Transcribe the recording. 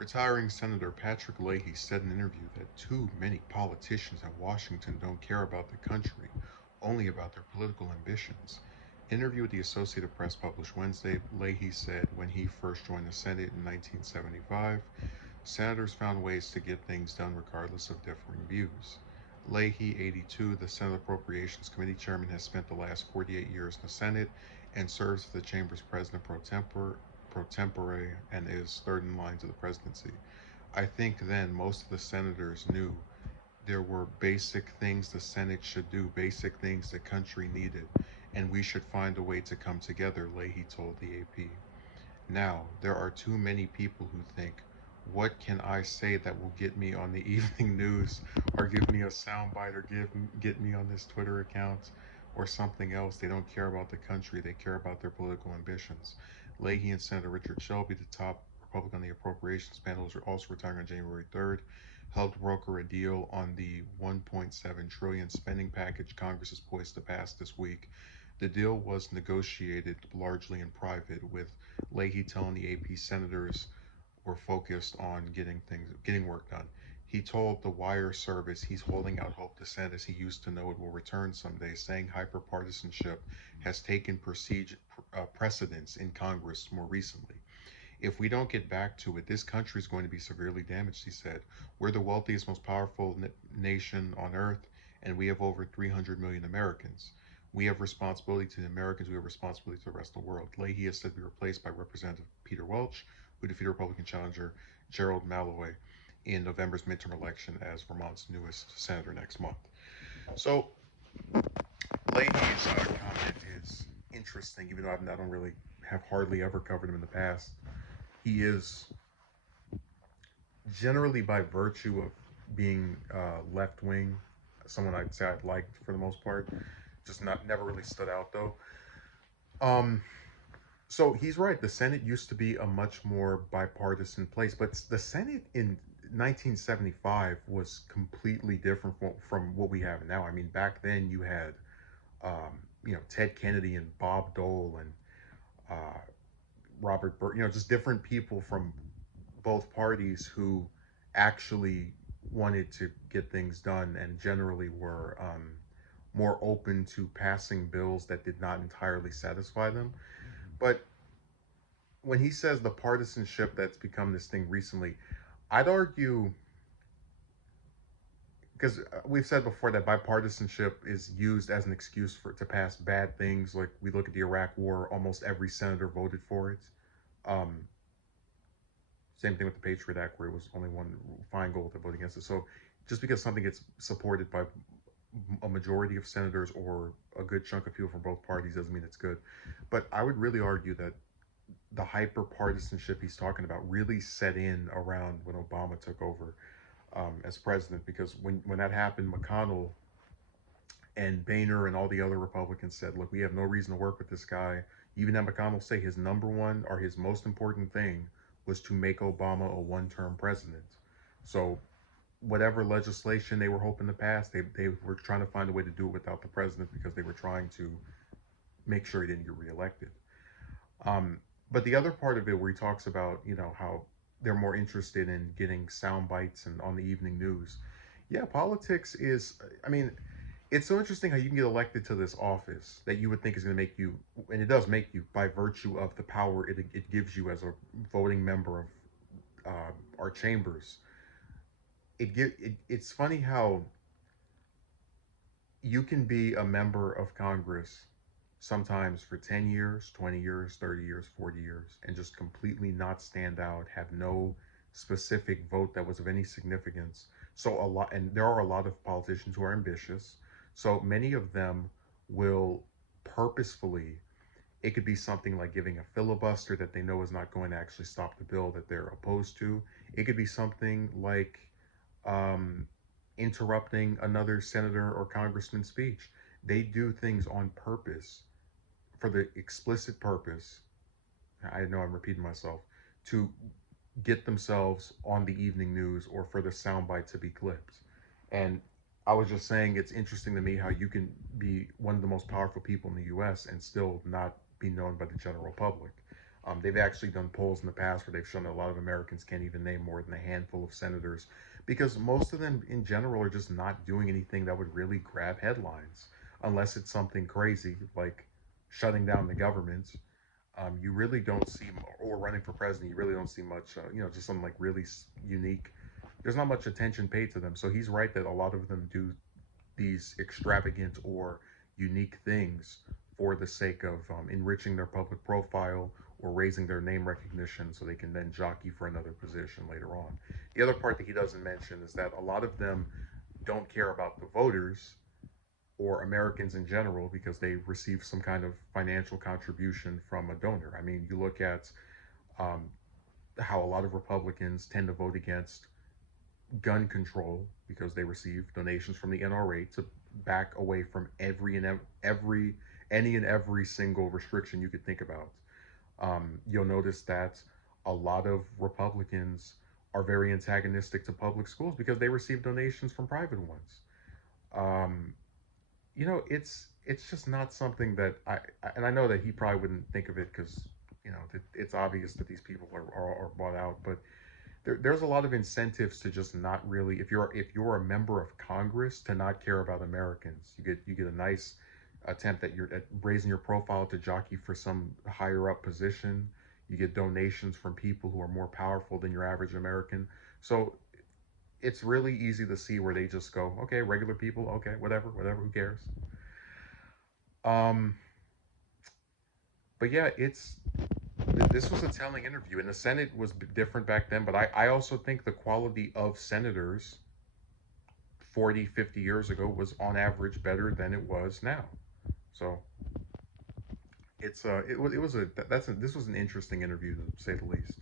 Retiring Senator Patrick Leahy said in an interview that too many politicians in Washington don't care about the country, only about their political ambitions. In an interview with the Associated Press published Wednesday, Leahy said when he first joined the Senate in 1975, senators found ways to get things done regardless of differing views. Leahy, 82, the Senate Appropriations Committee chairman, has spent the last 48 years in the Senate and serves as the chamber's president pro tempore and is third in line to the presidency. I think then most of the senators knew there were basic things the Senate should do, basic things the country needed, and we should find a way to come together, Leahy told the AP. Now, there are too many people who think, what can I say that will get me on the evening news or give me a soundbite or get me on this Twitter account or something else? They don't care about the country, they care about their political ambitions. Leahy and Senator Richard Shelby, the top Republican on the appropriations panel, is also retiring on January 3rd, helped broker a deal on the 1.7 trillion spending package Congress is poised to pass this week. The deal was negotiated largely in private, with Leahy telling the AP senators were focused on getting work done. He told the Wire service he's holding out hope the Senate as he used to know it will return someday, saying hyperpartisanship has taken precedence in Congress more recently. If we don't get back to it, this country is going to be severely damaged, he said. We're the wealthiest, most powerful nation on earth, and we have over 300 million Americans. We have responsibility to the Americans. We have responsibility to the rest of the world. Leahy is said to be replaced by Representative Peter Welch, who defeated Republican challenger Gerald Malloy in November's midterm election as Vermont's newest senator next month. So Leahy's comment is interesting, even though I don't really have hardly ever covered him in the past. He is generally, by virtue of being left wing, someone I'd say I'd liked for the most part. Just not never really stood out though. Um, so he's right. The Senate used to be a much more bipartisan place, but the Senate in 1975 was completely different from what we have now. I mean, back then you had, Ted Kennedy and Bob Dole and uh, Robert Byrd, just different people from both parties who actually wanted to get things done and generally were more open to passing bills that did not entirely satisfy them. But when he says the partisanship that's become this thing recently, I'd argue because we've said before that bipartisanship is used as an excuse for to pass bad things. Like we look at the Iraq War, almost every senator voted for it. Um, Same thing with the Patriot Act, where it was only one Feingold that voted against it. So just because something gets supported by a majority of senators or a good chunk of people from both parties doesn't mean it's good. But I would really argue that the hyper partisanship he's talking about really set in around when Obama took over as president, because when that happened, McConnell and Boehner and all the other Republicans said, look, we have no reason to work with this guy. Even had McConnell say his number one or his most important thing was to make Obama a one-term president. So whatever legislation they were hoping to pass, they were trying to find a way to do it without the president because they were trying to make sure he didn't get reelected. Um, but the other part of it where he talks about, how they're more interested in getting sound bites and on the evening news. Yeah, politics is, I mean, it's so interesting how you can get elected to this office that you would think is going to make you, and it does make you by virtue of the power it gives you as a voting member of our chambers. It's funny how you can be a member of Congress sometimes for 10 years, 20 years, 30 years, 40 years, and just completely not stand out, have no specific vote that was of any significance. So, and there are a lot of politicians who are ambitious. So many of them will purposefully, it could be something like giving a filibuster that they know is not going to actually stop the bill that they're opposed to. It could be something like um, interrupting another senator or congressman's speech. They do things on purpose for the explicit purpose, I know I'm repeating myself, to get themselves on the evening news or for the soundbite to be clipped. And I was just saying it's interesting to me how you can be one of the most powerful people in the US and still not be known by the general public. They've actually done polls in the past where they've shown that a lot of Americans can't even name more than a handful of senators because most of them in general are just not doing anything that would really grab headlines unless it's something crazy like shutting down the government. You really don't see, or running for president, you really don't see much, just something like really unique. There's not much attention paid to them. So he's right that a lot of them do these extravagant or unique things for the sake of enriching their public profile or raising their name recognition so they can then jockey for another position later on. The other part that he doesn't mention is that a lot of them don't care about the voters or Americans in general because they receive some kind of financial contribution from a donor. I mean, you look at um, how a lot of Republicans tend to vote against gun control because they receive donations from the NRA to back away from any and every single restriction you could think about. You'll notice that a lot of Republicans are very antagonistic to public schools because they receive donations from private ones. Um, it's just not something that and I know that he probably wouldn't think of it because it's obvious that these people are bought out, but there's a lot of incentives to just not really if you're a member of Congress to not care about Americans. You get a nice attempt at raising your profile to jockey for some higher up position. You get donations from people who are more powerful than your average American. So it's really easy to see where they just go, okay, regular people, okay, whatever, who cares? Um, but yeah, this was a telling interview, and the Senate was different back then. But I also think the quality of senators 40, 50 years ago was on average better than it was now. So it was a that's a, this was an interesting interview to say the least.